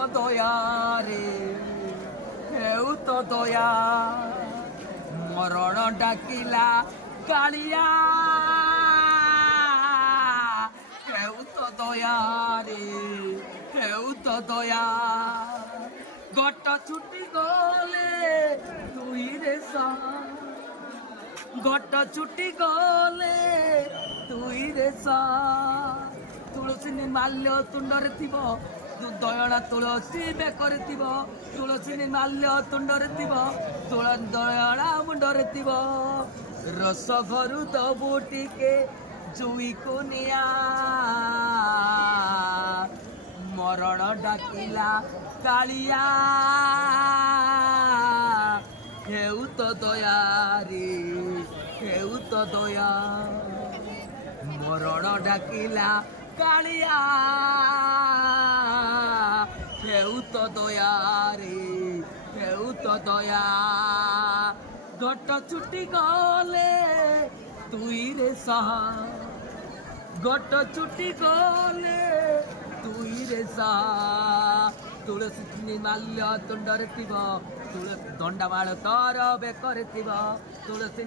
ତ ଦୟାରେ ହେଉ ତ ଦୟା ମରଣ ଡାକିଲା କାଳିଆ ହେଉ ତ ଦୟାରେ ହେଉ ତ ଦୟା ଗଟ ଛୁଟି ଗଲେ ତୁଇରେ ସା ଗଟ ଛୁଟି ଗଲେ ତୁଇରେ ସା ତୁଳସୀ ମାଲ୍ୟ ତୁଣ୍ଡରେ ଥିବ ଦୟଣା ତୁଳସୀ ବେକରେ ଥିବ ତୁଳସୀ ମାଲ୍ୟ ତୁଣ୍ଡରେ ଥିବ ଦୟଣା ମୁଣ୍ଡରେ ଥିବ ରସ ଘରୁ ଦବୁ ଟିକେ ଜୁଇକୁ ନିଆ ମରଣ ଡାକିଲା କାଳିଆ ହେଉ ତ ଦୟାରେ ହେଉ ତ ଦୟା ମରଣ ଡାକିଲା କାଳିଆ ହେଉ ତ ଦୟାରେ ହେଉ ତ ଦୟା ଘଟ ଛୁଟି ଗଲେ ତୁଇରେ ସାହା ଘଟ ଛୁଟି ଗଲେ ତୁଇରେ ସାହା ତୁଳସୀ ମାଲ୍ୟ ତୁଣ୍ଡରେ ଥିବ ତୁଳସୀ ଦଣ୍ଡାମାଳ ତର ବେକରେ ଥିବ ତୁଳସୀ